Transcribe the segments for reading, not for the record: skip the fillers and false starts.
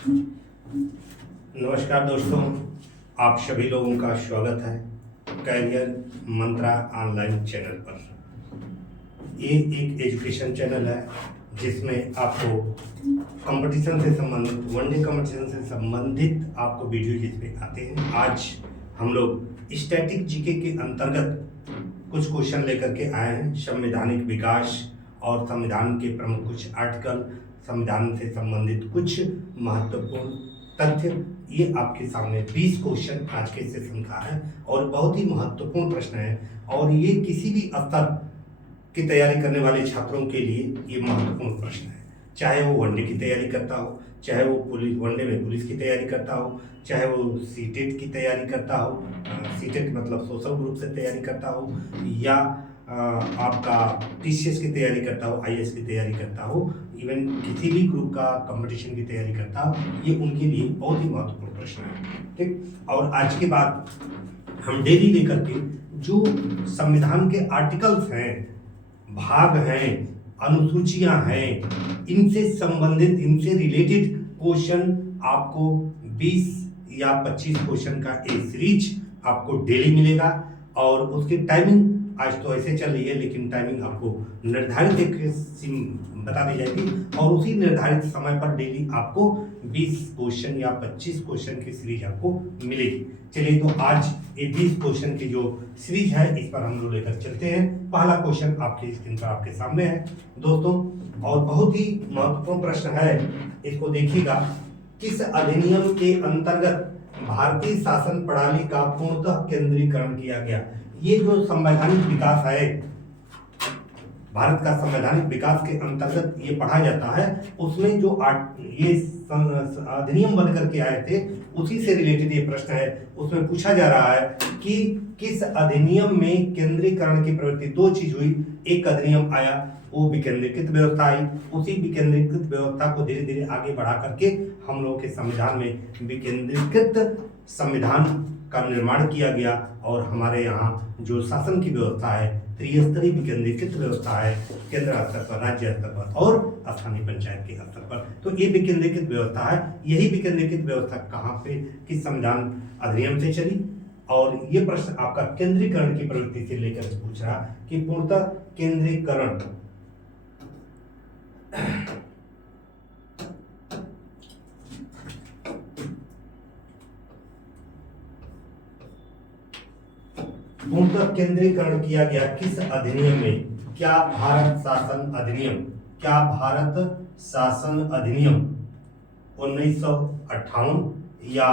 नमस्कार दोस्तों, आप सभी लोगों का स्वागत है कैरियर मंत्रा ऑनलाइन चैनल पर। ये एक एजुकेशन चैनल है जिसमें आपको कंपटीशन से संबंधित, वनडे कंपटीशन से संबंधित आपको वीडियो जिसमें आते हैं। आज हम लोग स्टैटिक जीके के अंतर्गत कुछ क्वेश्चन लेकर के आए हैं। संवैधानिक विकास और संविधान के प्रमुख कुछ आर्टिकल, संविधान से संबंधित कुछ महत्वपूर्ण तथ्य, ये आपके सामने 20 क्वेश्चन आज के सेशन का है और बहुत ही महत्वपूर्ण प्रश्न है। और ये किसी भी स्तर की तैयारी करने वाले छात्रों के लिए ये महत्वपूर्ण प्रश्न है। चाहे वो वनडे की तैयारी करता हो, चाहे वो पुलिस वनडे में पुलिस की तैयारी करता हो, चाहे वो सीटेट की तैयारी करता हो, सीटेट मतलब सोशल ग्रुप से तैयारी करता हो, या आपका टीसीएस की तैयारी करता हो, आईएएस की तैयारी करता हो, इवन किसी भी ग्रुप का कंपटीशन की तैयारी करता हो, ये उनके लिए बहुत ही महत्वपूर्ण प्रश्न है। ठीक, और आज के बाद हम डेली लेकर के जो संविधान के आर्टिकल्स हैं, भाग हैं, अनुसूचियां हैं, इनसे संबंधित, इनसे रिलेटेड क्वेश्चन आपको 20 या 25 क्वेश्चन का एक सीरीज आपको डेली मिलेगा। और उसकी टाइमिंग आज तो ऐसे चल रही है, लेकिन टाइमिंग आपको निर्धारित एक बता दी जाएगी और उसी निर्धारित समय पर डेली आपको 20 क्वेश्चन या 25 क्वेश्चन की सीरीज आपको मिलेगी। चलिए, तो आज ये 20 क्वेश्चन की जो सीरीज है इस पर हम लोग लेकर चलते हैं। पहला क्वेश्चन आपके स्क्रीन पर आपके सामने है दोस्तों, और बहुत ही महत्वपूर्ण प्रश्न है। इसको देखिएगा, किस अधिनियम के अंतर्गत भारतीय शासन प्रणाली का पूर्णतः केंद्रीकरण किया गया? ये जो संवैधानिक विकास है, भारत का संवैधानिक विकास के अंतर्गत ये पढ़ा जाता है, उसमें जो ये अधिनियम बन करके आए थे उसी से रिलेटेड ये प्रश्न है। उसमें पूछा जा रहा है कि किस अधिनियम में केंद्रीकरण की प्रवृत्ति? दो चीज हुई, एक अधिनियम आया, वो विकेंद्रीकृत व्यवस्था आई, उसी विकेंद्रीकृत व्यवस्था को धीरे धीरे आगे बढ़ा करके हम लोगों के संविधान में विकेंद्रीकृत संविधान का निर्माण किया गया। और हमारे यहाँ जो शासन की व्यवस्था है, त्रिस्तरीय विकेंद्रीकृत व्यवस्था है, केंद्र स्तर पर, राज्य स्तर पर और स्थानीय पंचायत के स्तर पर। तो ये विकेंद्रीकृत व्यवस्था है। यही विकेंद्रीकृत व्यवस्था कहाँ पे, किस संविधान अधिनियम से चली? और ये प्रश्न आपका केंद्रीकरण की प्रवृत्ति से लेकर पूछ रहा कि पूर्णतः केंद्रीकरण पूर्णतः केंद्रीकरण किया गया किस अधिनियम में? क्या भारत शासन अधिनियम, क्या भारत शासन अधिनियम 1958, या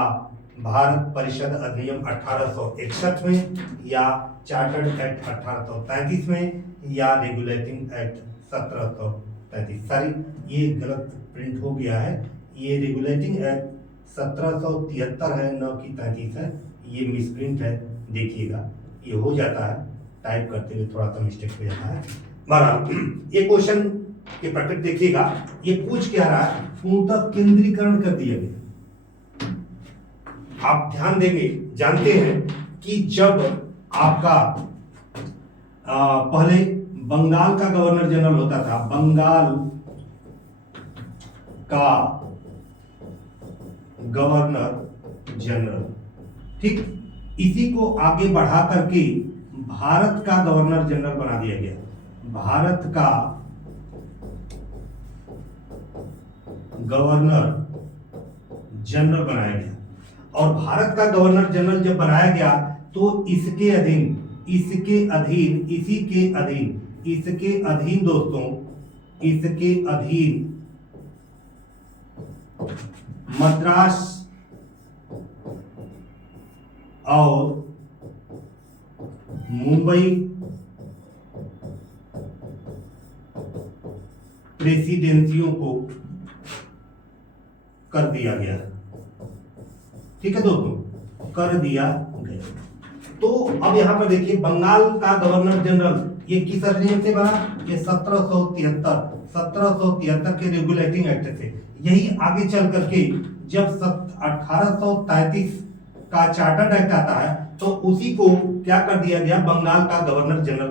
भारत परिषद अधिनियम 1861 में, या चार्टर्ड एक्ट 1833 में, या रेगुलेटिंग एक्ट 1733? सॉरी, ये गलत प्रिंट हो गया है। ये रेगुलेटिंग एक्ट 1773 है, न कि 33 है। ये मिसप्रिंट है, देखिएगा, ये हो जाता है, टाइप करते हुए थोड़ा सा मिस्टेक हो जाता है। बहरहाल, ये क्वेश्चन की प्रकृति देखिएगा, ये पूछ क्या रहा है? पूर्णतः केंद्रीकरण कर दिया गया। आप ध्यान देंगे, जानते हैं कि जब आपका पहले बंगाल का गवर्नर जनरल होता था, बंगाल का गवर्नर जनरल, ठीक, इसी को आगे बढ़ा करके भारत का गवर्नर जनरल बना दिया गया। भारत का गवर्नर जनरल बनाया गया। और भारत का गवर्नर जनरल जब बनाया गया तो इसके अधीन दोस्तों, इसके अधीन मद्रास और मुंबई प्रेसिडेंसियों को कर दिया गया। ठीक है दोस्तों, कर दिया गया। तो अब यहां पर देखिए, बंगाल का गवर्नर जनरल ये किस अधिनियम से बना? ये 1773 के रेगुलेटिंग एक्ट से। यही आगे चल करके जब 1833 का चार्टर्ड एक्ट आता है तो उसी को क्या कर दिया गया? बंगाल का गवर्नर जनरल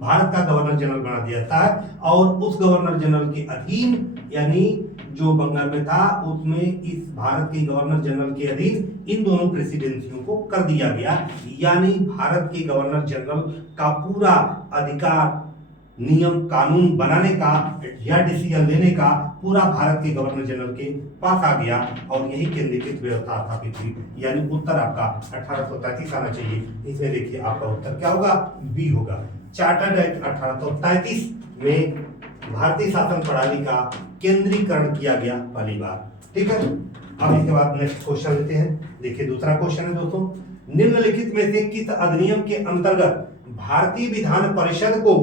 भारत का गवर्नर जनरल बना दिया जाता है। और उस गवर्नर जनरल के अधीन, यानी जो बंगाल में था उसमें इस भारत के गवर्नर जनरल के अधीन इन दोनों प्रेसिडेंसियों को कर दिया गया। यानी भारत के गवर्नर जनरल का पूरा अधिकार नियम कानून बनाने का या डिसीजन लेने का पूरा भारत के गवर्नर जनरल के पास आ गया और यही केंद्रीकृत व्यवस्था स्थापित हुई। यानी उत्तर आपका 1833 आना चाहिए। इसमें देखिए आपका उत्तर क्या होगा, बी होगा। चार्टर्ड एक्ट 1833 में भारतीय शासन प्रणाली का केंद्रीकरण किया गया पहली बार। ठीक है, अब इसके बाद नेक्स्ट क्वेश्चन लेते हैं। देखिए दूसरा क्वेश्चन है दोस्तों, निम्नलिखित में से किस अधिनियम के अंतर्गत भारतीय विधान परिषद को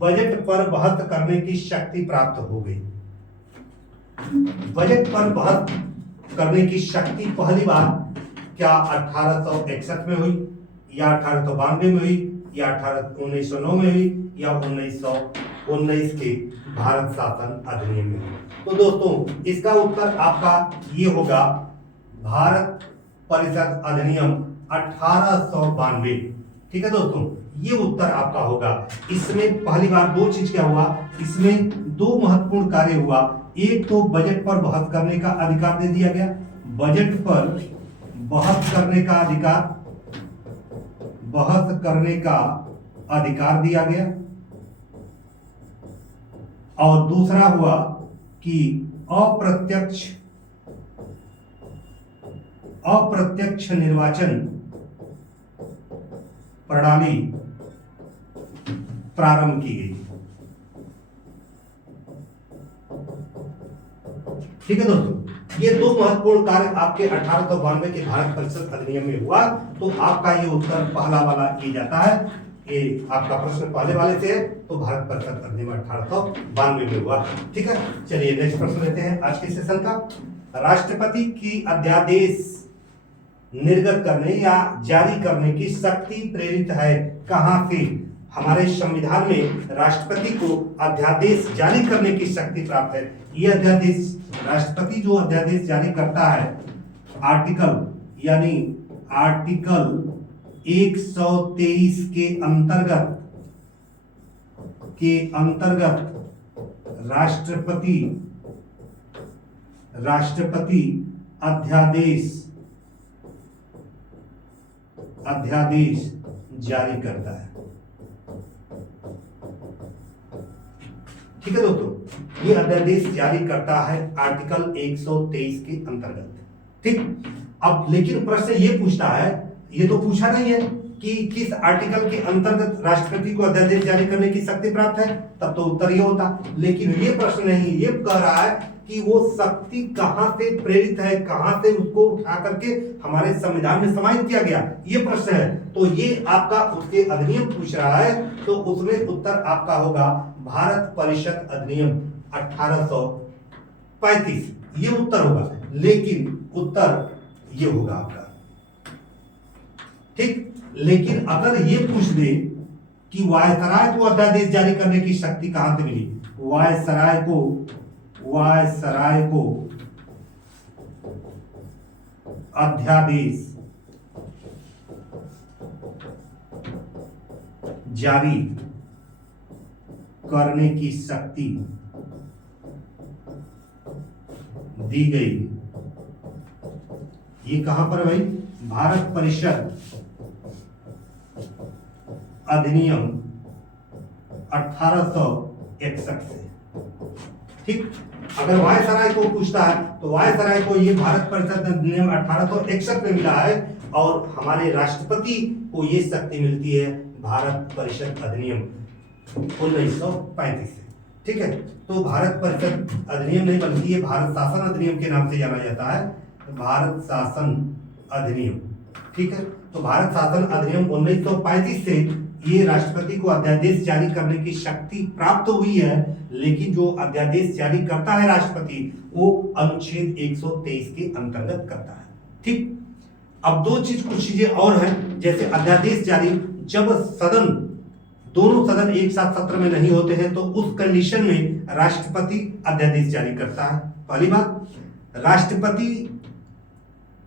बजट पर बहस करने की शक्ति प्राप्त हो गई? बजट पर बहस करने की शक्ति पहली बार क्या 1861 में हुई या 1892 में हुई या 1909 में हुई या 1919 के भारत शासन अधिनियम में हुई? तो दोस्तों इसका उत्तर आपका ये होगा, भारत परिषद अधिनियम 1892। ठीक है दोस्तों, ये उत्तर आपका होगा। इसमें पहली बार दो चीज क्या हुआ, इसमें दो महत्वपूर्ण कार्य हुआ। एक तो बजट पर बहस करने का अधिकार दे दिया गया, बजट पर बहस करने का अधिकार, बहस करने का अधिकार दिया गया, और दूसरा हुआ कि अप्रत्यक्ष निर्वाचन प्रणाली प्रारंभ की गई। ठीक है दोस्तों, ये दो महत्वपूर्ण कार्य आपके 1892 के भारत परिषद अधिनियम में हुआ। तो आपका ये उत्तर पहला वाला ये जाता है। ये आपका प्रश्न पहले वाले से है, तो भारत परिषद अधिनियम 1892 में हुआ। ठीक है, चलिए नेक्स्ट प्रश्न लेते हैं आज के सेशन का। राष्ट्रपति की अध्यादेश निर्गत करने या जारी करने की शक्ति प्रेरित है कहां से? हमारे संविधान में राष्ट्रपति को अध्यादेश जारी करने की शक्ति प्राप्त है। ये अध्यादेश, राष्ट्रपति जो अध्यादेश जारी करता है, आर्टिकल 123 के अंतर्गत राष्ट्रपति अध्यादेश जारी करता है। ठीक है दोस्तों, ये अध्यादेश जारी करता है आर्टिकल 123 के अंतर्गत। ठीक, अब लेकिन प्रश्न ये पूछता है, ये तो पूछा नहीं है कि किस आर्टिकल के अंतर्गत राष्ट्रपति को अध्यादेश जारी करने की शक्ति प्राप्त है, तब तो उत्तर ये होता। लेकिन ये प्रश्न नहीं, ये कह रहा है कि वो शक्ति कहां से प्रेरित है, कहां से उसको उठा करके हमारे संविधान में समाहित किया गया, ये प्रश्न है। तो ये आपका उसके अधिनियम पूछ रहा है, तो उसमें उत्तर आपका होगा भारत परिषद अधिनियम 1835, ये उत्तर होगा। लेकिन उत्तर ये होगा आपका। ठीक, लेकिन अगर ये पूछ दे कि वायसराय को अध्यादेश जारी करने की शक्ति कहां से मिली, वायसराय को अध्यादेश जारी करने की शक्ति दी गई, ये कहां पर भाई, भारत परिषद अधिनियम 1861 से। ठीक, अगर वायसराय को पूछता है तो वायसराय को ये भारत परिषद अधिनियम 1861 में मिला है, और हमारे राष्ट्रपति को ये शक्ति मिलती है भारत परिषद अधिनियम 1935 से। ठीक है, तो भारत परिषद अधिनियम नहीं बल्कि ये भारत शासन अधिनियम के नाम से जाना जाता है, भारत शासन अधिनियम। ठीक है, तो भारत शासन अधिनियम 1935 से ये राष्ट्रपति को अध्यादेश जारी करने की शक्ति प्राप्त हुई है। लेकिन जो अध्यादेश जारी करता है राष्ट्रपति, वो अनुच्छेद 123 के अंतर्गत करता है। ठीक, अब कुछ चीजें और हैं, जैसे अध्यादेश जारी, जब दोनों सदन एक साथ सत्र में नहीं होते हैं, तो उस कंडीशन में राष्ट्रपति अध्यादेश जारी करता है। पहली बात, राष्ट्रपति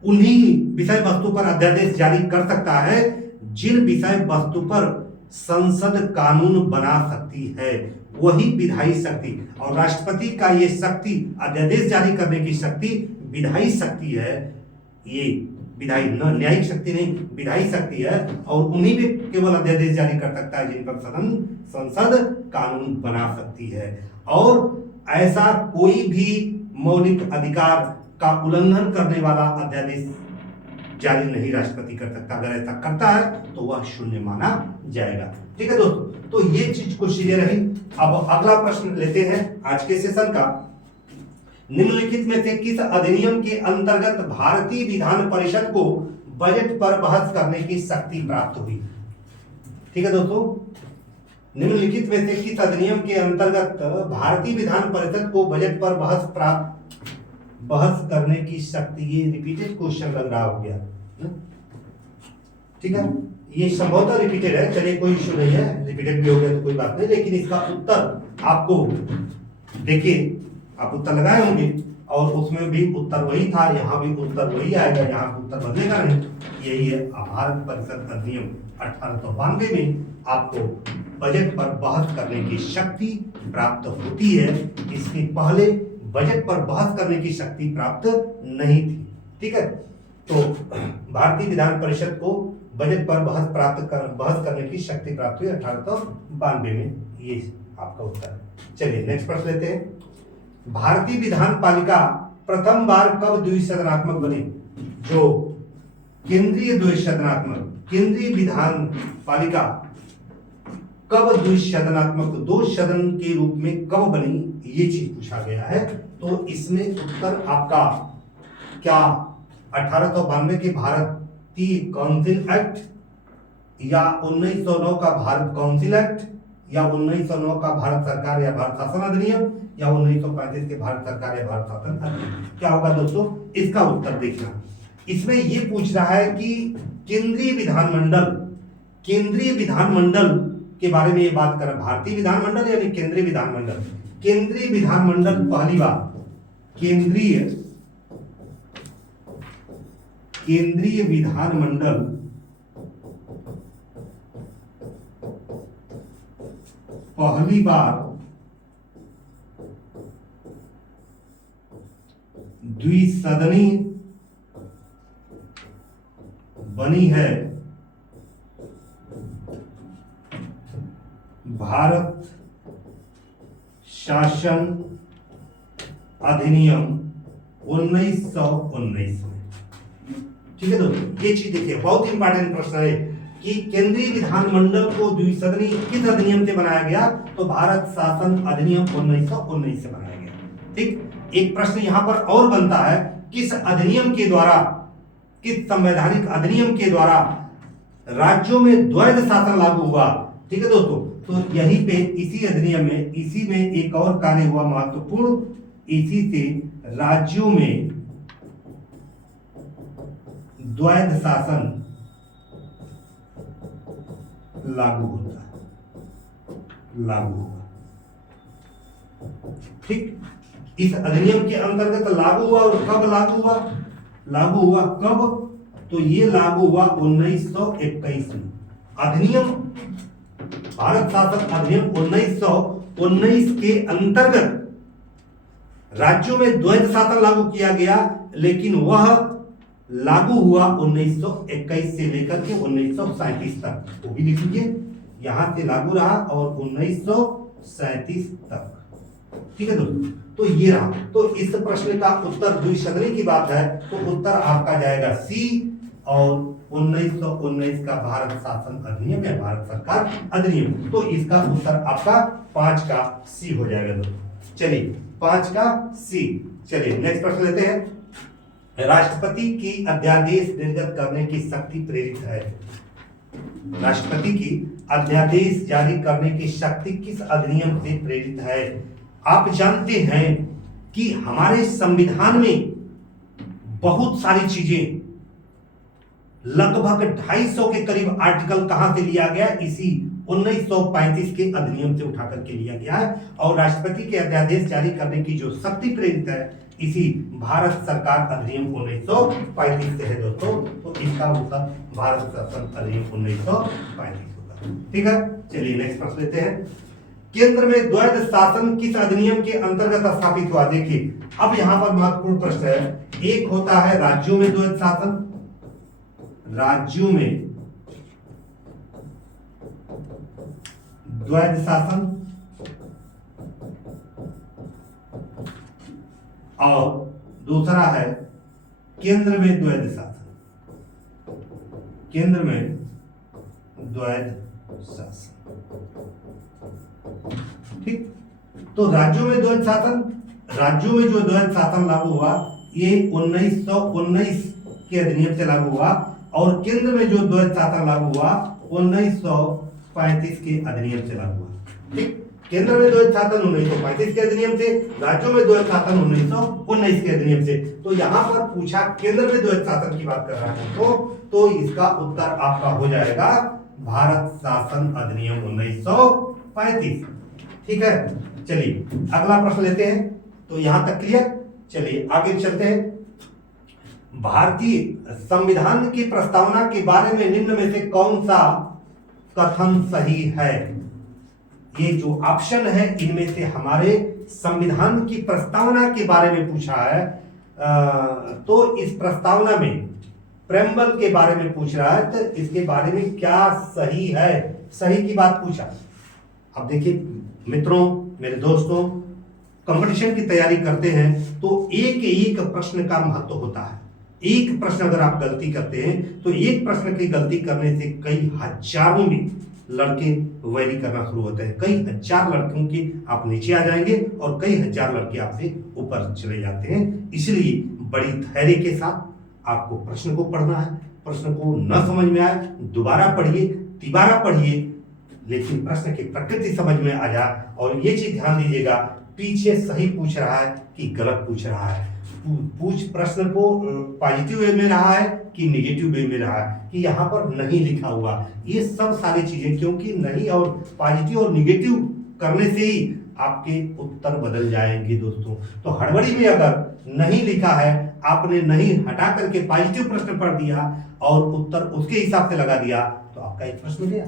उन्हीं विषय वस्तु पर अध्यादेश जारी कर सकता है जिन विषय वस्तु पर संसद कानून बना सकती है, वही विधायी शक्ति। और राष्ट्रपति का ये शक्ति, अध्यादेश जारी करने की शक्ति विधायी शक्ति है। ये विधायी, न न्यायिक शक्ति नहीं, विधायी शक्ति है। और उन्हीं भी केवल अध्यादेश जारी कर सकता है जिन पर संसद कानून बना सकती है। और ऐसा कोई भी मौलिक अधिकार का उल्लंघन करने वाला अध्यादेश जारी नहीं राष्ट्रपति कर सकता। अगर ऐसा करता है तो वह शून्य माना जाएगा। ठीक है दोस्तों, तो ये चीज कुछ चीजें रही। अब अगला प्रश्न लेते हैं आज के सेशन का। निम्नलिखित में से किस अधिनियम के अंतर्गत भारतीय विधान परिषद को बजट पर बहस करने की शक्ति प्राप्त हुई? ठीक है दोस्तों, निम्नलिखित में से किस अधिनियम के अंतर्गत भारतीय विधान परिषद को बजट पर बहस करने की शक्ति? ये रिपीटेड क्वेश्चन लग रहा हो गया, ठीक है, ये संभवतः रिपीटेड है। चलिए कोई इश्यू नहीं है, रिपीटेड भी हो गया तो कोई बात नहीं, लेकिन इसका उत्तर आपको देखिए, आप उत्तर लगाए होंगे और उसमें भी उत्तर वही था, यहाँ भी उत्तर वही आएगा, यहाँ उत्तर बदलेगा नहीं। यही है भारत परिषद अधिनियम 1892 में आपको बजट पर बहस करने की शक्ति प्राप्त होती है। इसके पहले बजट पर बहस करने की शक्ति प्राप्त नहीं थी। ठीक है, तो भारतीय विधान परिषद को बजट पर बहस करने की शक्ति प्राप्त हुई 1892 में। ये आपका उत्तर है। चलिए नेक्स्ट प्रश्न लेते हैं। भारतीय विधान पालिका प्रथम बार कब द्विसदनात्मक बनी? जो केंद्रीय विधान पालिका कब द्विसदनात्मक, दो सदन के रूप में कब बनी, ये चीज पूछा गया है। तो इसमें उत्तर आपका क्या 1892 के भारतीय काउंसिल एक्ट, या 1909 का भारत काउंसिल एक्ट, या 1909 का भारत सरकार या भारत शासन अधिनियम, या 1935 के भारत सरकार या भारत शासन अधिनियम? क्या होगा दोस्तों, इसका उत्तर देखना। इसमें यह पूछ रहा है कि केंद्रीय विधानमंडल के बारे में ये बात कर रहा है। भारतीय विधानमंडल यानी केंद्रीय विधानमंडल। केंद्रीय विधानमंडल पहली बार केंद्रीय विधानमंडल पहली बार द्विसदनी बनी है भारत शासन अधिनियम 1919 में। ठीक है दोस्तों, ये चीज देखिए, बहुत इंपॉर्टेंट प्रश्न है कि केंद्रीय विधानमंडल को द्विसदनी किस अधिनियम से बनाया गया? तो भारत शासन अधिनियम 1919 से बनाया गया। ठीक, एक प्रश्न यहां पर और बनता है, किस संवैधानिक अधिनियम के द्वारा राज्यों में द्वैध शासन लागू हुआ? ठीक है दोस्तों, तो यहीं पे इसी में एक और कार्य हुआ महत्वपूर्ण, इसी से राज्यों में द्वैध शासन लागू हुआ। ठीक, इस अधिनियम के अंतर्गत लागू हुआ। और कब लागू हुआ कब? तो ये लागू हुआ 1921 में। अधिनियम, भारत शासन अधिनियम 1919 के अंतर्गत राज्यों में द्वैध शासन लागू किया गया, लेकिन वह लागू हुआ 1921 से लेकर के 1937 तक। वो भी लिख लीजिए, यहां से लागू रहा और 1937 तक। ठीक है दोस्तों, तो ये रहा। तो इस प्रश्न का उत्तर, द्विसदनी की बात है तो उत्तर आपका जाएगा सी। और 1919 का भारत शासन अधिनियम या भारत सरकार अधिनियम, तो इसका उत्तर आपका 5 का सी हो जाएगा दोस्तों। चलिए 5 का सी। चलिए नेक्स्ट प्रश्न लेते हैं। राष्ट्रपति की अध्यादेश निर्गत करने की शक्ति प्रेरित है? राष्ट्रपति की अध्यादेश जारी करने की शक्ति किस अधिनियम से प्रेरित है? आप जानते हैं कि हमारे संविधान में बहुत सारी चीजें, लगभग 250 के करीब आर्टिकल कहां से लिया गया? इसी 1935 के अधिनियम से उठा करके लिया गया है। और राष्ट्रपति के अध्यादेश जारी करने की जो शक्ति प्रेरित है, इसी भारत सरकार अधिनियम 1935 से है दोस्तों। तो इसका उत्तर भारत शासन अधिनियम 1935 होगा। ठीक है, चलिए नेक्स्ट प्रश्न लेते हैं। केंद्र में द्वैध शासन किस अधिनियम के अंतर्गत स्थापित हुआ? देखिए अब यहां पर महत्वपूर्ण प्रश्न है। एक होता है राज्यों में द्वैध शासन, राज्यों में द्वैध शासन, और दूसरा है केंद्र में द्वैध शासन, केंद्र में द्वैध शासन। ठीक, तो राज्यों में द्वैध शासन, राज्यों में जो द्वैध शासन लागू हुआ ये 1919 के अधिनियम से लागू हुआ, और केंद्र में जो द्वैध शासन लागू हुआ 1935 के अधिनियम से लागू हुआ। ठीक, केंद्र में द्वैध शासन 1935 के अधिनियम से, राज्यों में द्वैध शासन 1919 के अधिनियम से। तो यहां पर पूछा केंद्र में द्वैध शासन की बात कर रहा है तो इसका उत्तर आपका हो जाएगा भारत शासन अधिनियम 1935। ठीक है, चलिए अगला प्रश्न लेते हैं। तो यहां तक क्लियर, चलिए आगे चलते हैं। भारतीय संविधान की प्रस्तावना के बारे में निम्न में से कौन सा कथन सही है? ये जो ऑप्शन है इनमें से हमारे संविधान की प्रस्तावना के बारे में पूछा है, तो इस प्रस्तावना में प्रेम्बल के बारे में पूछ रहा है, तो इसके बारे में क्या सही है? सही की बात पूछा। अब देखिए मित्रों, मेरे दोस्तों, कंपटीशन की तैयारी करते हैं तो एक एक प्रश्न का महत्व होता है। एक प्रश्न अगर आप गलती करते हैं तो एक प्रश्न की गलती करने से कई हजारों में लड़के वैरी करना शुरू होते हैं। कई हजार लड़कों के आप नीचे आ जाएंगे और कई हजार लड़के आपसे ऊपर चले जाते हैं। इसलिए बड़ी धैर्य के साथ आपको प्रश्न को पढ़ना है। प्रश्न को न समझ में आए दोबारा पढ़िए, तिबारा पढ़िए, लेकिन प्रश्न की प्रकृति समझ में आ जाए। और ये चीज ध्यान दीजिएगा, पीछे सही पूछ रहा है कि गलत पूछ रहा है, प्रश्न को पॉजिटिव वे में रहा है कि निगेटिव वे में रहा है, कि यहाँ पर नहीं लिखा हुआ। ये सब सारी चीजें, क्योंकि नहीं और पॉजिटिव और निगेटिव करने से ही आपके उत्तर बदल जाएंगे दोस्तों। तो हड़बड़ी में अगर नहीं लिखा है, आपने नहीं हटा करके पॉजिटिव प्रश्न पढ़ दिया और उत्तर उसके हिसाब से लगा दिया, तो आपका एक प्रश्न गया।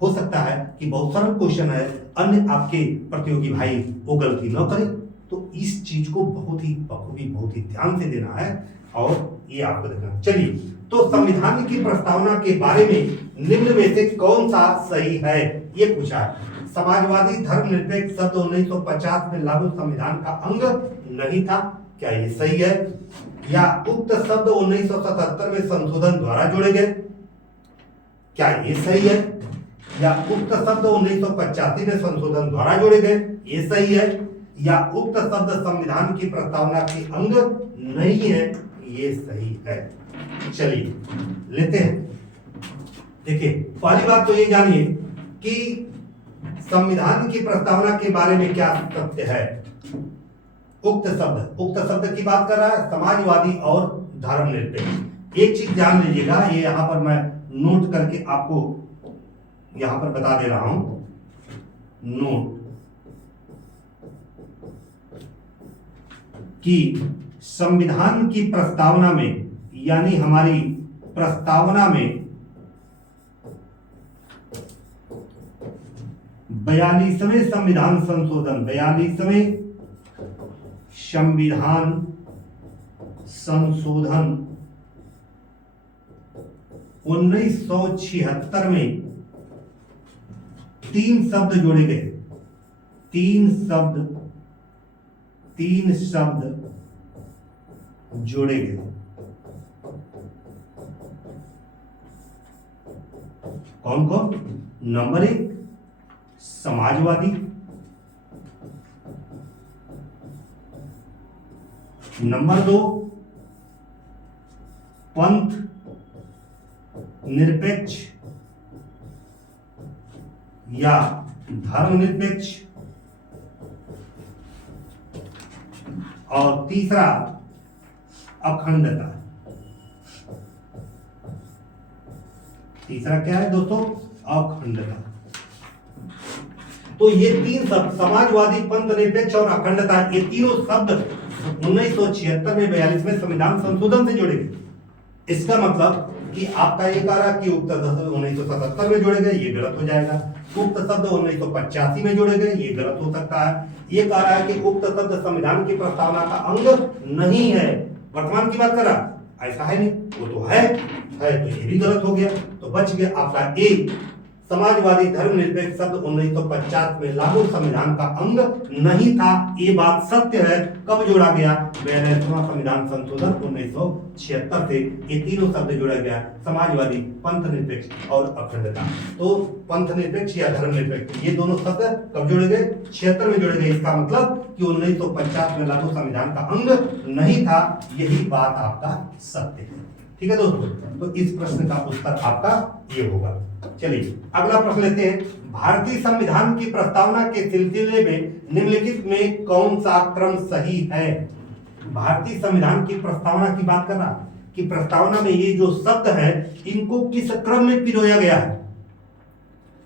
हो सकता है कि बहुत सरल क्वेश्चन है, अन्य आपके प्रतियोगी भाई वो गलती न करें। तो इस चीज को बहुत ही बखूबी, बहुत ही ध्यान से देना है और ये आपको देखना। चलिए, तो संविधान की प्रस्तावना के बारे में निम्न में से कौन सा सही है, ये पूछा है। समाजवादी धर्मनिरपेक्ष शब्द 1950 में लागू संविधान का अंग नहीं था, क्या ये सही है? या उक्त शब्द 1977 में संशोधन द्वारा जोड़े गए, क्या ये सही है? या उक्त शब्द 1985 में संशोधन द्वारा जोड़े गए, ये सही है? या उक्त शब्द संविधान की प्रस्तावना के अंग नहीं है, ये सही है? चलिए लेते हैं। देखिए, पहली बात तो ये जानिए कि संविधान की प्रस्तावना के बारे में क्या तथ्य है। उक्त शब्द की बात कर रहा है, समाजवादी और धर्मनिरपेक्ष। एक चीज ध्यान लीजिएगा, ये यहां पर मैं नोट करके आपको यहां पर बता दे रहा हूं। नोट कि संविधान की प्रस्तावना में, यानी हमारी प्रस्तावना में 42वें संविधान संशोधन, 42वें संविधान संशोधन 1976 में 3 शब्द जोड़े गए। 3 शब्द जोड़े गए। कौन कौन? नंबर 1 समाजवादी, नंबर 2 पंथ निरपेक्ष या धर्मनिरपेक्ष, और तीसरा अखंडता। तीसरा क्या है दोस्तों? अखंडता। तो ये 3 शब्द, समाजवादी, पंथ निरपेक्ष और अखंडता, ये तीनों शब्द 1976 में 42वें संविधान संशोधन से जोड़े गए। इसका मतलब कि आपका ये कह रहा कि उक्त शब्द 1977 में जोड़े गए, ये गलत हो जाएगा। उक्त शब्द 1985 में जोड़े गए, ये गलत हो सकता है। ये कह रहा है कि उक्त शब्द संविधान की प्रस्तावना का अंग नहीं है, वर्तमान की बात कर रहा, ऐसा है नहीं, वो तो है तो ये भी गलत हो गया। तो बच गया आपका ए, समाजवादी धर्मनिरपेक्ष शब्द 1950 में लागू संविधान का अंग नहीं था। ये बात सत्य है। कब जोड़ा गया? 42वां संविधान संशोधन 1976 से ये तीनों शब्द जोड़ा गया, समाजवादी, पंथ निरपेक्ष और अखंडता। तो पंथ निरपेक्ष या धर्मनिरपेक्ष ये दोनों शब्द कब जोड़े गए? 76 में जोड़े गए। इसका मतलब कि 1950 में लागू संविधान का अंग नहीं था। यही बात आपका सत्य है। ठीक है दोस्तों, तो इस प्रश्न का उत्तर आपका ये होगा। चलिए अगला प्रश्न लेते हैं। भारतीय संविधान की प्रस्तावना के सिलसिले में निम्नलिखित में कौन सा क्रम सही है? भारतीय संविधान की प्रस्तावना की बात कर रहा कि प्रस्तावना में ये जो शब्द है इनको किस क्रम में पिरोया गया है,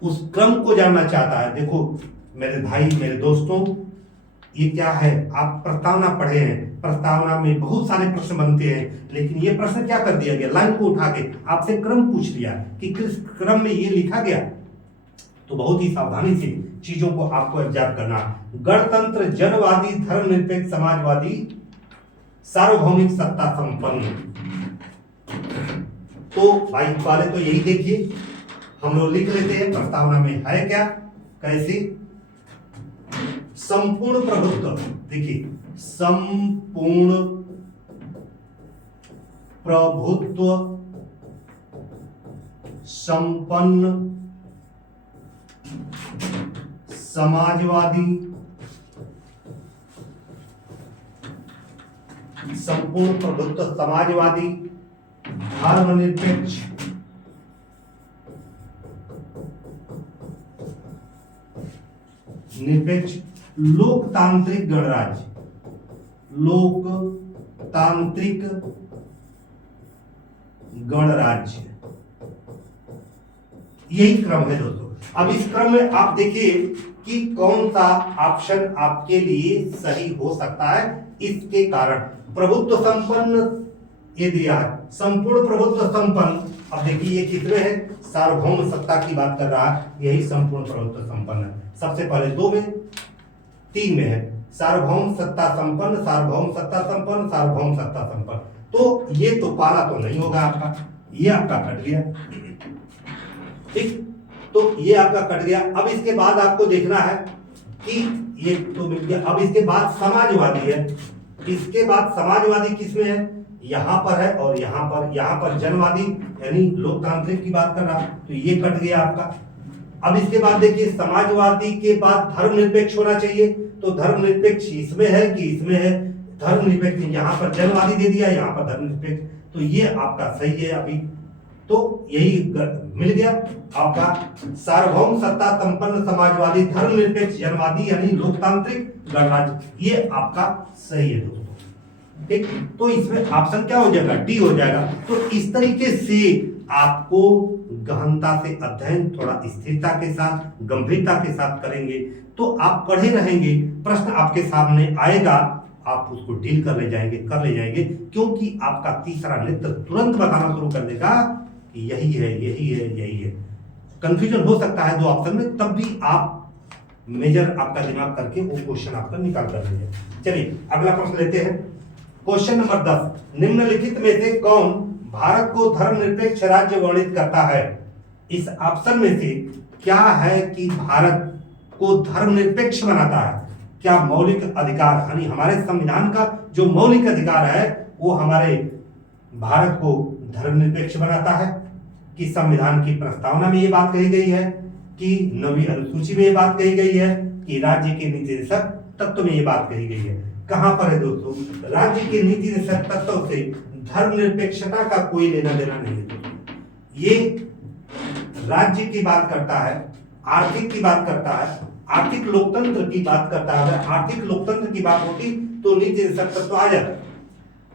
उस क्रम को जानना चाहता है। देखो मेरे भाई, मेरे दोस्तों, ये क्या है, आप प्रस्तावना पढ़े हैं, प्रस्तावना में बहुत सारे प्रश्न बनते हैं, लेकिन ये प्रश्न क्या कर दिया गया, लाइन को उठा के आपसे क्रम पूछ लिया कि किस क्रम में ये लिखा गया। तो बहुत ही सावधानी से चीजों को आपको एब्जॉर्ब करना। गणतंत्र, जनवादी, धर्मनिरपेक्ष, समाजवादी, सार्वभौमिक, सत्ता संपन्न। तो भाई पहले तो यही देखिए, हम लोग लिख लेते हैं प्रस्तावना में है क्या, कैसे। संपूर्ण प्रभुत्व, देखिए संपूर्ण प्रभुत्व संपन्न समाजवादी, संपूर्ण प्रभुत्व समाजवादी, धर्मनिरपेक्ष, निरपेक्ष, लोकतांत्रिक गणराज्य, लोकतांत्रिक गणराज्य, यही क्रम है दोस्तों। अब इस क्रम में आप देखिए कि कौन सा ऑप्शन आपके लिए सही हो सकता है। इसके कारण प्रभुत्व संपन्न ये दिया है, संपूर्ण प्रभुत्व संपन्न। अब देखिए ये कितने है, सार्वभौम सत्ता की बात कर रहा है, यही संपूर्ण प्रभुत्व संपन्न है। सबसे पहले 2 में, 3 में है, सार्वभौम सत्ता संपन्न, सार्वभौम सत्ता संपन्न, सार्वभौम सत्ता संपन्न। तो ये तो पाला तो नहीं होगा आपका, ये आपका कट गया। ठीक, तो ये आपका कट गया। अब इसके बाद आपको देखना है कि ये तो मिल गया। अब इसके बाद समाजवादी है, इसके बाद समाजवादी किसमें है, यहां पर है, और यहां पर जनवादी यानी लोकतांत्रिक की बात कर रहा, तो ये कट गया आपका। अब इसके बाद देखिए समाजवादी के बाद धर्मनिरपेक्ष होना चाहिए, तो धर्मनिरपेक्ष इसमें है कि इसमें है, धर्मनिरपेक्ष यहां पर जनवादी दे दिया, यहां पर धर्मनिरपेक्ष, तो ये आपका सही है अभी। तो यही मिल गया आपका सार्वभौम सत्ता संपन्न समाजवादी धर्मनिरपेक्ष जनवादी यानी लोकतांत्रिक गणराज्य, ये आपका सही है दोस्तों। ठीक, तो इसमें ऑप्शन क्या हो जाएगा, डी हो जाएगा। तो इस तरीके से आपको गहनता से अध्ययन, थोड़ा स्थिरता के साथ, गंभीरता के साथ करेंगे तो आप पढ़े रहेंगे, प्रश्न आपके सामने आएगा, आप उसको डील कर ले जाएंगे, क्योंकि आपका तीसरा नेत्र तुरंत बताना शुरू कर देगा कि यही है, यही है, यही है। कंफ्यूजन हो सकता है 2 ऑप्शन में, तब भी आप मेजर आपका दिमाग करके वो क्वेश्चन आपका निकाल कर लीजिए। चलिए अगला प्रश्न लेते हैं। क्वेश्चन नंबर 10, निम्नलिखित में से कौन भारत को धर्मनिरपेक्ष राज्य वर्णित करता है? इस ऑप्शन में से क्या है कि भारत को धर्मनिरपेक्ष बनाता है? क्या मौलिक अधिकार यानी हमारे संविधान का जो मौलिक अधिकार है वो हमारे भारत को धर्मनिरपेक्ष बनाता है? कि संविधान की प्रस्तावना में ये बात कही गई है, कि 9वीं अनुसूची में ये बात कही गई है, कि राज्य के नीति निर्देशक तत्व में ये बात कही गई है? कहां पर है दोस्तों? राज्य के नीति निर्देशक तत्व से धर्मनिरपेक्षता का कोई लेना देना नहीं है दोस्तों। ये राज्य की बात करता है, आर्थिक की बात करता है, आर्थिक लोकतंत्र की बात करता है। अगर आर्थिक लोकतंत्र की बात होती तो नीति निर्देशक तत्व आ जाता।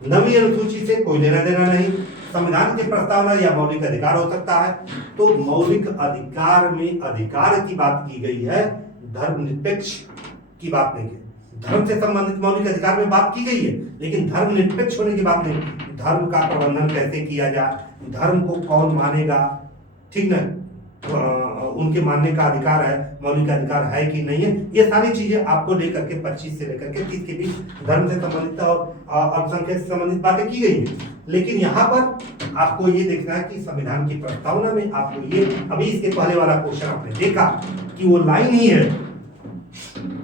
9वीं अनुसूची से कोई लेना देना नहीं। संविधान की प्रस्तावना या मौलिक अधिकार हो सकता है, तो मौलिक अधिकार में अधिकार की बात की गई है, धर्मनिरपेक्ष की बात नहीं है। धर्म से संबंधित मौलिक अधिकार में बात की गई है, लेकिन धर्मनिरपेक्ष होने की बात नहीं। धर्म का प्रबंधन कैसे किया जाए, धर्म को कौन मानेगा, ठीक ना, उनके मानने का अधिकार है, मौलिक अधिकार है कि नहीं है, ये सारी चीजें आपको लेकर के 25 से लेकर के 30 के बीच धर्म से संबंधित और अल्पसंख्यक से संबंधित बातें की गई है। लेकिन यहाँ पर आपको ये देखना है कि संविधान की प्रस्तावना में आपको ये, अभी इसके पहले वाला क्वेश्चन आपने देखा कि वो लाइन ही है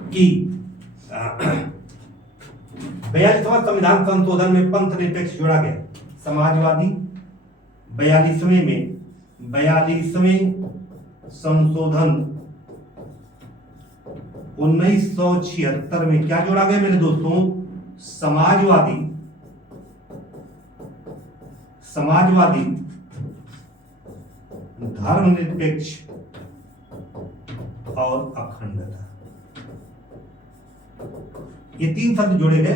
कि 42वां संविधान संशोधन में पंथ निरपेक्ष जोड़ा गया। समाजवादी 42वें संशोधन 1976 में क्या जोड़ा गया मेरे दोस्तों? समाजवादी धर्मनिरपेक्ष और अखंडता, ये 3 शब्द जोड़े गए।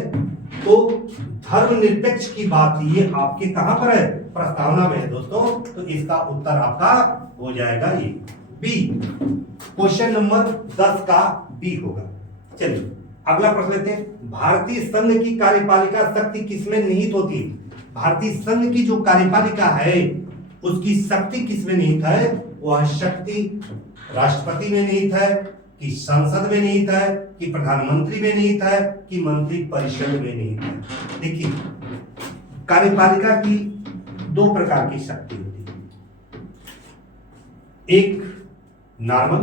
तो धर्मनिरपेक्ष की बात ये आपके कहां पर है? प्रस्तावना में है दोस्तों। तो इसका उत्तर आपका हो जाएगा ये बी। क्वेश्चन नंबर 10 का बी होगा। चलिए अगला प्रश्न लेते हैं। भारतीय संघ की कार्यपालिका शक्ति किसमें निहित होती है? भारतीय संघ की जो कार्यपालिका है उसकी शक्ति किसमें निहित है? वह शक्ति राष्ट्रपति में निहित है कि संसद में निहित है कि प्रधानमंत्री में निहित है कि मंत्री परिषद में निहित है? देखिए, कार्यपालिका की 2 प्रकार की शक्ति होती है। एक नॉर्मल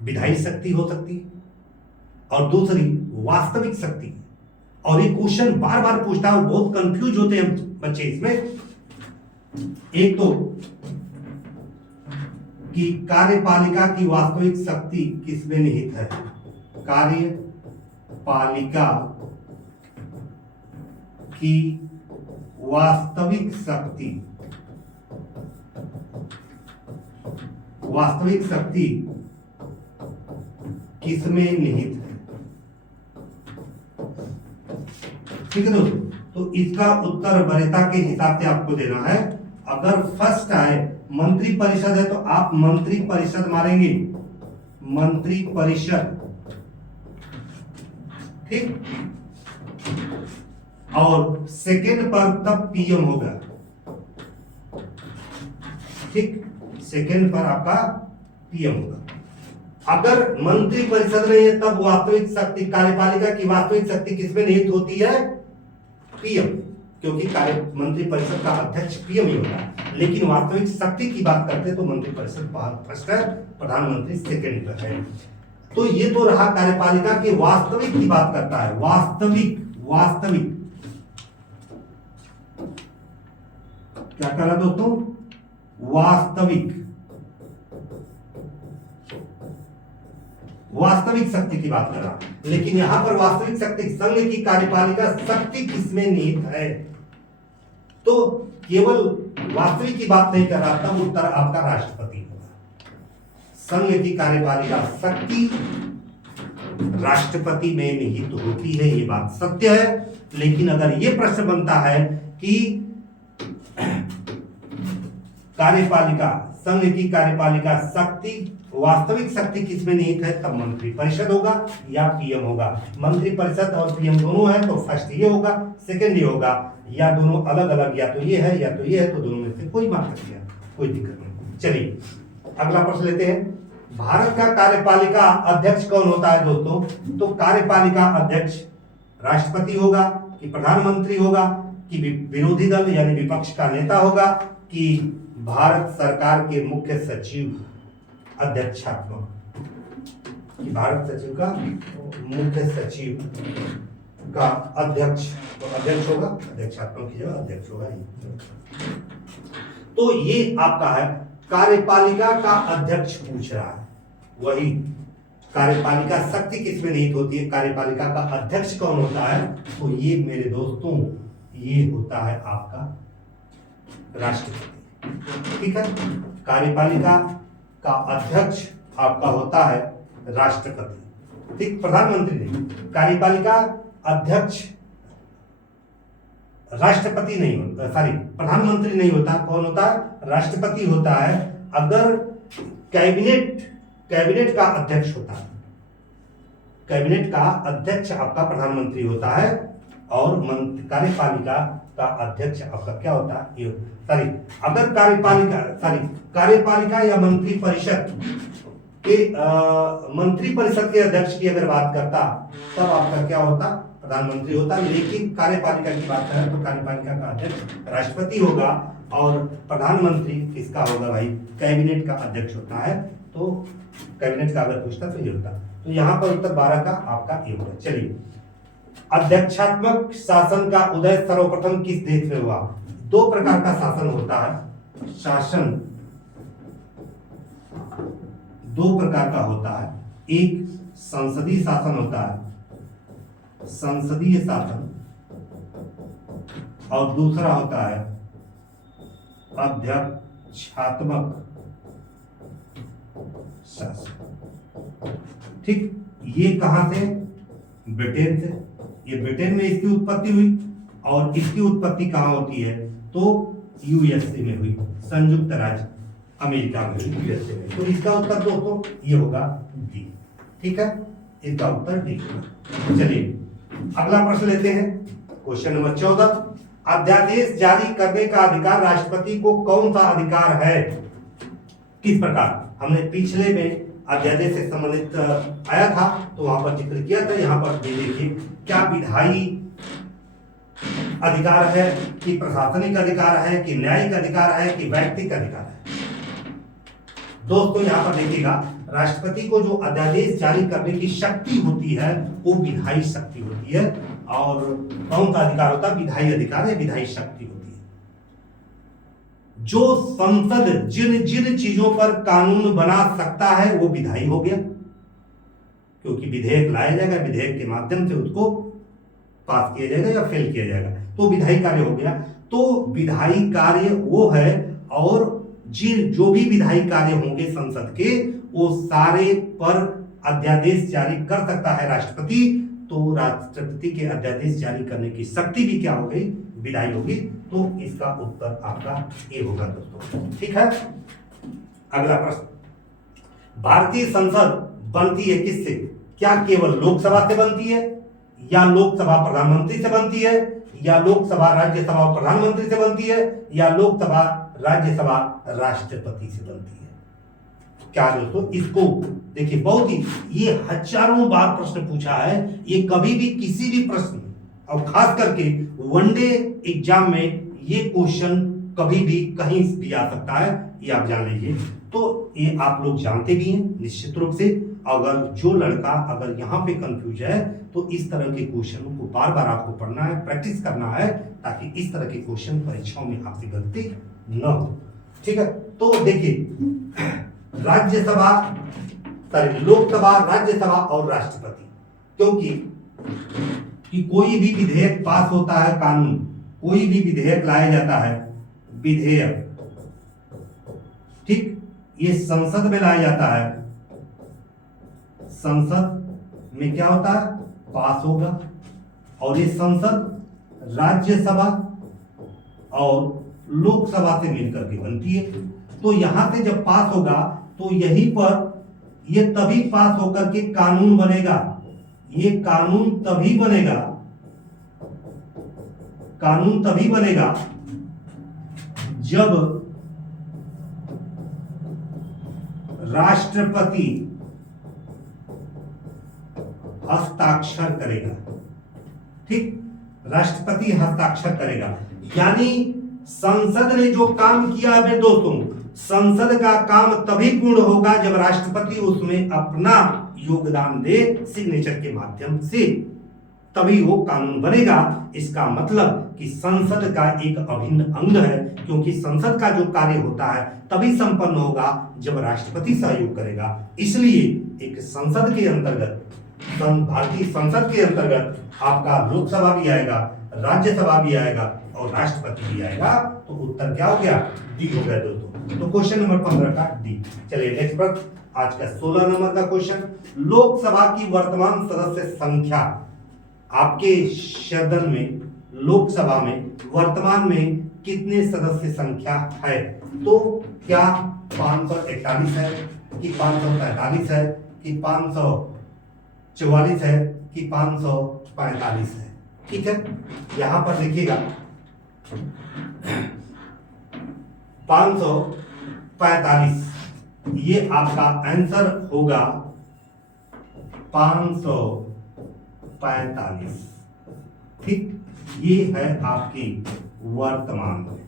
विधायी शक्ति हो सकती है और दूसरी वास्तविक शक्ति। और ये क्वेश्चन बार बार पूछता है, बहुत कंफ्यूज होते हैं बच्चे इसमें। एक तो कि कार्यपालिका की वास्तविक शक्ति किसमें निहित है? कार्यपालिका की वास्तविक शक्ति किसमें निहित है? ठीक है दोस्तों, तो इसका उत्तर वरीयता के हिसाब से आपको देना है। अगर फर्स्ट आए मंत्री परिषद है तो आप मंत्री परिषद मारेंगे, मंत्री परिषद, ठीक। और सेकंड पर तब पीएम होगा, ठीक। सेकंड पर आपका पीएम होगा। अगर मंत्री परिषद नहीं है तब वास्तविक शक्ति, कार्यपालिका की वास्तविक शक्ति किसमें निहित होती है? पीएम, क्योंकि मंत्री परिषद का अध्यक्ष पीएम ही होता है। लेकिन वास्तविक शक्ति की बात करते हैं तो मंत्री परिषद फर्स्ट है, प्रधानमंत्री सेकंड पर है। तो ये तो रहा कार्यपालिका के वास्तविक की बात करता है। वास्तविक क्या कह रहा दोस्तों? वास्तविक शक्ति की बात कर रहा। लेकिन यहां पर वास्तविक शक्ति, संघ की कार्यपालिका शक्ति किसमें निहित है? तो केवल वास्तविक की बात नहीं कर रहा, तब उत्तर आपका राष्ट्रपति होगा। संघ की कार्यपालिका शक्ति राष्ट्रपति में निहित होती है, ये बात सत्य है। लेकिन अगर ये प्रश्न बनता है कि कार्यपालिका, संघ की कार्यपालिका शक्ति, वास्तविक शक्ति किसमें निहित है, तब मंत्री परिषद होगा या पीएम होगा। मंत्री परिषद और पीएम दोनों है तो फर्स्ट ये होगा, सेकंड ये होगा, या दोनों अलग अलग, या तो ये है या तो ये है, तो दोनों में से कोई मान सकते हैं, कोई दिक्कत नहीं। चलिए अगला प्रश्न लेते हैं। भारत का कार्यपालिका अध्यक्ष कौन होता है दोस्तों? तो कार्यपालिका अध्यक्ष राष्ट्रपति होगा कि प्रधानमंत्री होगा कि विरोधी दल यानी विपक्ष का नेता होगा कि भारत सरकार के मुख्य सचिव अध्यक्षात्मक, कि भारत सचिव का मुख्य सचिव का अध्यक्ष, तो अध्यक्ष होगा, अध्यक्षात्मक की जगह अध्यक्ष होगा। तो ये आपका है कार्यपालिका का अध्यक्ष पूछ रहा है। वही कार्यपालिका शक्ति किसमें निहित होती है, कार्यपालिका का अध्यक्ष कौन होता है? तो ये मेरे दोस्तों ये होता है आपका राष्ट्रपति। ठीक है, कार्यपालिका का अध्यक्ष आपका होता है राष्ट्रपति, ठीक, प्रधानमंत्री नहीं। कार्यपालिका अध्यक्ष राष्ट्रपति नहीं होता, सॉरी प्रधानमंत्री नहीं होता, कौन होता है? राष्ट्रपति होता है। अगर कैबिनेट का अध्यक्ष होता है, कैबिनेट का अध्यक्ष आपका प्रधानमंत्री होता है और कार्यपालिका का अध्यक्ष आपका क्या होता है, ये सॉरी अगर कार्यपालिका या मंत्रिपरिषद के अध्यक्ष की अगर बात करता तब आपका क्या होता, प्रधानमंत्री होता। लेकिन कार्यपालिका की बात करें तो कार्यपालिका का अध्यक्ष राष्ट्रपति होगा और प्रधानमंत्री किसका होगा भाई, कैबिनेट का अध्यक्ष होता है। तो कैबिनेट का अगर पूछता तो ये होता। तो यहाँ पर उत्तर 12 का आपका ये होगा। चलिए, अध्यक्षात्मक शासन का उदय सर्वप्रथम किस देश में हुआ? दो प्रकार का शासन होता है। शासन दो प्रकार का होता है, एक संसदीय शासन होता है, संसदीय शासन, और दूसरा होता है अध्यक्षात्मक शासन। ठीक, ये कहां से? ब्रिटेन से। ये ब्रिटेन में इसकी उत्पत्ति हुई और इसकी उत्पत्ति कहां होती है? तो यूएसए में हुई, संयुक्त राज्य अमेरिका में हुई, यूएसए में। तो इसका उत्तर दोस्तों ये होगा डी। ठीक है, इसका उत्तर डी होगा। चलिए अगला प्रश्न लेते हैं, क्वेश्चन नंबर 14। अध्यादेश जारी करने का अधिकार राष्ट्रपति को कौन सा अधिकार है? किस प्रकार? हमने पिछले में अध्यादेश से संबंधित आया था तो वहां पर जिक्र किया था। यहां पर देखिए, क्या विधायी अधिकार है कि प्रशासनिक अधिकार है कि न्यायिक अधिकार है कि व्यक्तिगत अधिकार है? दोस्तों यहां पर देखिएगा, राष्ट्रपति को जो अध्यादेश जारी करने की शक्ति होती है वो विधायी शक्ति होती है। और कौन सा अधिकार होता है? विधायी अधिकार या विधायी शक्ति होती है। जो संसद जिन जिन चीजों पर कानून बना सकता है वो विधायी हो गया, क्योंकि विधेयक लाया जाएगा, विधेयक के माध्यम से उसको पास किया जाएगा या फेल किया जाएगा, तो विधायी कार्य हो गया। तो विधायी कार्य वो है, और जो भी विधायी कार्य होंगे संसद के वो सारे पर अध्यादेश जारी कर सकता है राष्ट्रपति। तो राष्ट्रपति के अध्यादेश जारी करने की शक्ति भी क्या हो गई? विधायी होगी। तो इसका उत्तर आपका ए होगा दोस्तों। ठीक है, अगला प्रश्न, भारतीय संसद बनती है किससे? क्या केवल लोकसभा से बनती है, या लोकसभा प्रधानमंत्री से बनती है, या लोकसभा राज्यसभा प्रधानमंत्री से बनती है, या लोकसभा राज्यसभा राष्ट्रपति से बनती है? क्या दोस्तों, इसको देखिए, बहुत ही ये हजारों बार प्रश्न पूछा है। ये कभी भी किसी भी प्रश्न और खास करके वनडे एग्जाम में ये क्वेश्चन कभी भी कहीं भी आ सकता है, ये आप जान लीजिए। तो ये आप लोग जानते भी हैं निश्चित रूप से। अगर जो लड़का अगर यहाँ पे कंफ्यूज है तो इस तरह के क्वेश्चनों को बार बार आपको पढ़ना है, प्रैक्टिस करना है, ताकि इस तरह के क्वेश्चन परीक्षाओं में आपसे गलती न हो। ठीक है, तो देखिए, राज्यसभा लोकसभा, राज्यसभा और राष्ट्रपति, क्योंकि कि कोई भी विधेयक पास होता है, कानून, कोई भी विधेयक लाया जाता है, विधेयक, ठीक, ये संसद में लाया जाता है। संसद में क्या होता है? पास होगा। और ये संसद राज्यसभा और लोकसभा से मिलकर के बनती है। तो यहां से जब पास होगा तो यहीं पर ये तभी पास होकर के कानून बनेगा। ये कानून तभी बनेगा, कानून तभी बनेगा जब राष्ट्रपति हस्ताक्षर करेगा। ठीक, राष्ट्रपति हस्ताक्षर करेगा। यानी संसद ने जो काम किया है मेरे दोस्तों, संसद का काम तभी पूर्ण होगा जब राष्ट्रपति उसमें अपना योगदान दे सिग्नेचर के माध्यम से, तभी वो कानून बनेगा। इसका मतलब कि संसद का एक अभिन्न अंग है, क्योंकि संसद का जो कार्य होता है तभी संपन्न होगा जब राष्ट्रपति सहयोग करेगा। इसलिए एक संसद के अंतर्गत, भारतीय संसद के अंतर्गत आपका लोकसभा भी आएगा, राज्यसभा भी आएगा और राष्ट्रपति भी आएगा। तो उत्तर क्या हो गया? डी हो गया दोस्तों। तो क्वेश्चन नंबर 15 का डी। चलिए नेक्स्ट प्रश्न, आज का 16 नंबर का क्वेश्चन, लोकसभा की वर्तमान सदस्य संख्या आपके सदन में, लोकसभा में वर्तमान में कितने सदस्य संख्या है? तो क्या 541 है कि 543 है कि 44 है कि 545 है। ठीक है, यहां पर देखिएगा 545, ये आपका आंसर होगा 545। ठीक, ये है आपकी वर्तमान में।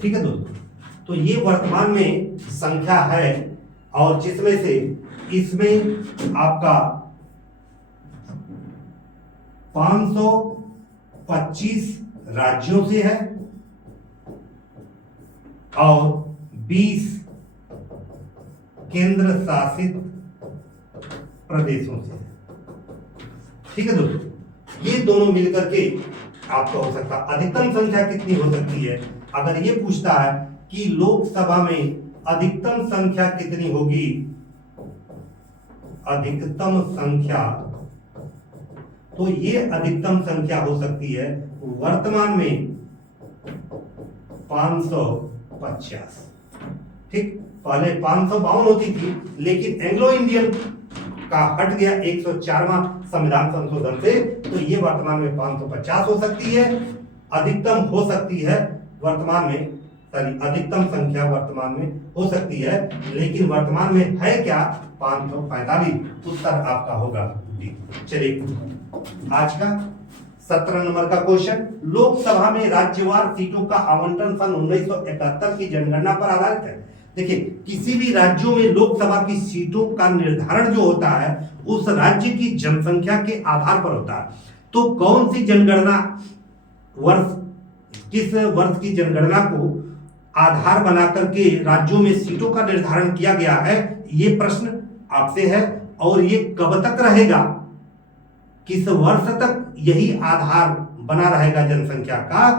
ठीक है दोस्तों, तो ये वर्तमान में संख्या है और जिसमें से इसमें आपका 525 राज्यों से है और 20 केंद्र शासित प्रदेशों से है। ठीक है दोस्तों, ये दोनों मिलकर के आपका हो सकता है। अधिकतम संख्या कितनी हो सकती है? अगर ये पूछता है कि लोकसभा में अधिकतम संख्या कितनी होगी, अधिकतम संख्या, तो ये अधिकतम संख्या हो सकती है वर्तमान में 550। ठीक, पहले 552 होती थी, लेकिन एंग्लो इंडियन का हट गया 104वां संविधान संशोधन से, तो ये वर्तमान में 550 हो सकती है। अधिकतम हो सकती है वर्तमान में, अधिकतम संख्या वर्तमान में हो सकती है, लेकिन वर्तमान में है क्या? 545। उत्तर आपका होगा डी। चलिए आज का 17 नंबर का क्वेश्चन, लोकसभा में राज्यवार सीटों का आवंटन सन 1971 की जनगणना पर आधारित है। देखिए, किसी भी राज्यों में लोकसभा की सीटों का निर्धारण जो होता है उस राज्य की जनसंख्या के आधार पर होता है। तो कौन सी जनगणना वर्ष, किस वर्ष की जनगणना को आधार बनाकर के राज्यों में सीटों का निर्धारण किया गया है, ये प्रश्न आपसे है। और ये कब तक रहेगा, किस वर्ष तक यही आधार बना रहेगा जनसंख्या का,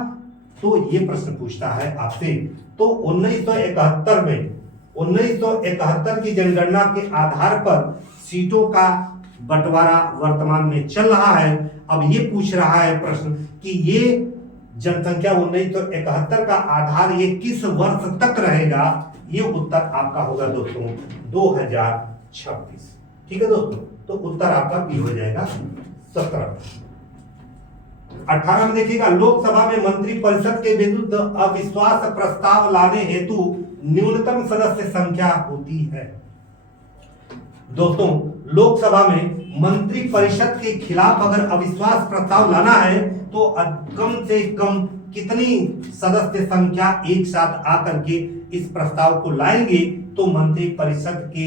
तो ये प्रश्न पूछता है आपसे। तो 1971 में, 1971 की जनगणना के आधार पर सीटों का बंटवारा वर्तमान में चल रहा है। अब ये पूछ रहा है प्रश्न कि ये जनसंख्या 1971 का आधार ये किस वर्ष तक रहेगा। ये उत्तर आपका होगा दोस्तों 2026। ठीक है दोस्तों, तो उत्तर आपका बी हो जाएगा 17। 18 में देखिएगा, लोकसभा में मंत्री परिषद के विरुद्ध अविश्वास प्रस्ताव लाने हेतु न्यूनतम सदस्य संख्या होती है। दोस्तों, लोकसभा में मंत्री परिषद के खिलाफ अगर अविश्वास प्रस्ताव लाना है तो कम से कम कितनी सदस्य संख्या एक साथ आकर के इस प्रस्ताव को लाएंगे तो मंत्री परिषद के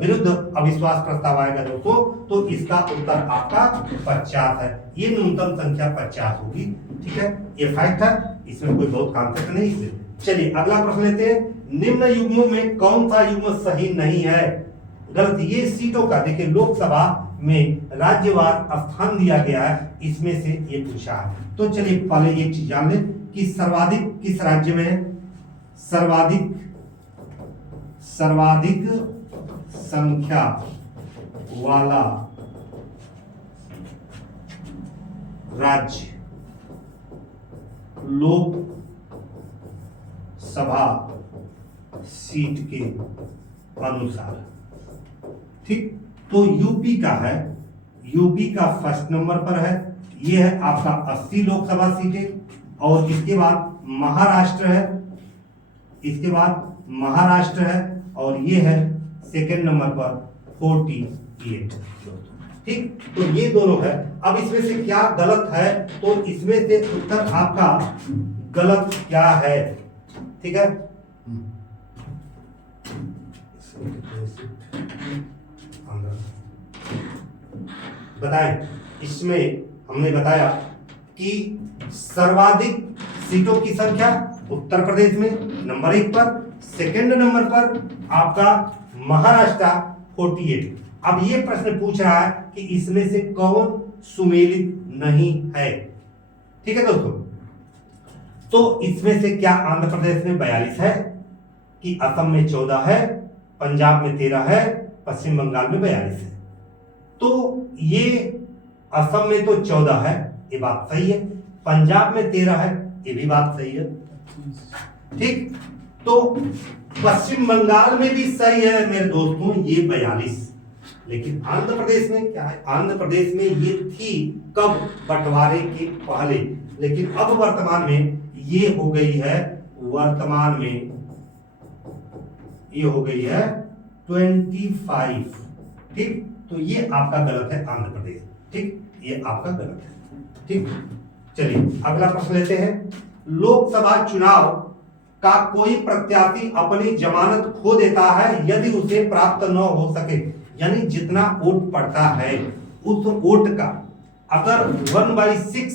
विरुद्ध अविश्वास प्रस्ताव आएगा दोस्तों, तो इसका उत्तर आपका 50 है। ये न्यूनतम संख्या 50 होगी। ठीक है, ये फैक्ट है, इसमें कोई बहुत कॉन्सेप्ट नहीं है। चलिए अगला प्रश्न लेते हैं, निम्न युग्मों में कौन सा युग्म सही नहीं है? गलत, ये सीटों का देखिए लोकसभा में राज्यवार स्थान दिया गया है, इसमें से ये पूछा है। तो चलिए पहले एक चीज जान लें कि सर्वाधिक किस राज्य में है। सर्वाधिक संख्या वाला राज्य लोकसभा सीट के अनुसार, ठीक, तो यूपी का है, यूपी का फर्स्ट नंबर पर है, ये है आपका 80 लोकसभा सीटें। और इसके बाद महाराष्ट्र है, इसके बाद महाराष्ट्र है, और ये है सेकंड नंबर पर 48। ठीक, तो ये दोनों है। अब इसमें से क्या गलत है, तो इसमें से उत्तर आपका गलत क्या है? ठीक है, बताएं। इसमें हमने बताया कि सर्वाधिक सीटों की संख्या उत्तर प्रदेश में नंबर 1 पर, सेकंड नंबर पर आपका महाराष्ट्र 48। अब ये प्रश्न पूछ रहा है कि इसमें से कौन सुमेलित नहीं है। ठीक है दोस्तों, तो इसमें से क्या आंध्र प्रदेश में 42 है, कि असम में 14 है, पंजाब में 13 है, पश्चिम बंगाल में 42 है। तो ये असम में तो 14 है, ये बात सही है, पंजाब में 13 है, ये भी बात सही है। ठीक, तो पश्चिम बंगाल में भी सही है मेरे दोस्तों, ये 42। लेकिन आंध्र प्रदेश में क्या है, आंध्र प्रदेश में ये थी कब, बंटवारे के पहले, लेकिन अब वर्तमान में ये हो गई है, वर्तमान में ये हो गई है 25। ठीक, तो ये आपका गलत है आंध्र प्रदेश। ठीक, ये आपका गलत है। ठीक, चलिए अगला प्रश्न लेते हैं। लोकसभा चुनाव का कोई प्रत्याशी अपनी जमानत खो देता है यदि उसे प्राप्त न हो सके, यानी जितना वोट पड़ता है उस वोट का अगर 1/6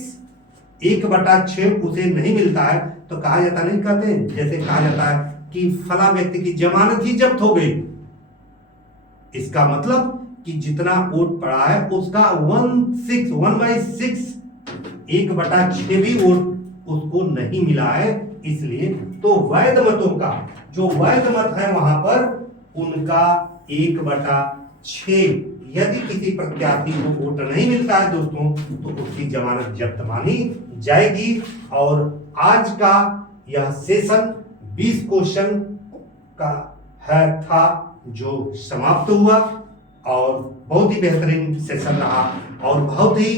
1/6 उसे नहीं मिलता है तो कहा जाता, नहीं कहते, जैसे कहा जाता है कि फला व्यक्ति की जमानत ही जब्त हो गई। इसका मतलब कि जितना वोट पड़ा है उसका 1/6 1/6 भी वोट उसको नहीं मिला है। इसलिए तो वैध मतों का जो वैध मत है वहां पर उनका 1/6, यदि किसी प्रत्याशी को वोट नहीं मिलता है दोस्तों तो उसकी जमानत जब्त मानी जाएगी। और आज का यह सेशन 20 क्वेश्चन का है था जो समाप्त हुआ, और बहुत ही बेहतरीन सेशन रहा और बहुत ही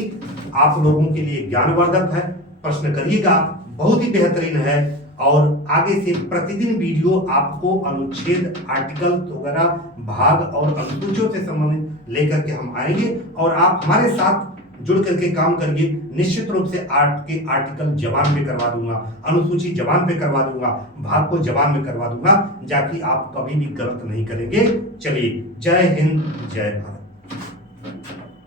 आप लोगों के लिए ज्ञानवर्धक है। प्रश्न करिएगा, बहुत ही बेहतरीन है। और आगे से प्रतिदिन वीडियो आपको अनुच्छेद, आर्टिकल वगैरह, भाग और अनुसूचियों से संबंधित लेकर के हम आएंगे, और आप हमारे साथ जुड़ करके काम करिए। निश्चित रूप से के आर्टिकल जबान पे करवा दूंगा, अनुसूची जबान पे करवा दूंगा, भाग को जबान में करवा दूंगा, जाकि आप कभी भी गलत नहीं करेंगे। चलिए, जय हिंद, जय भारत।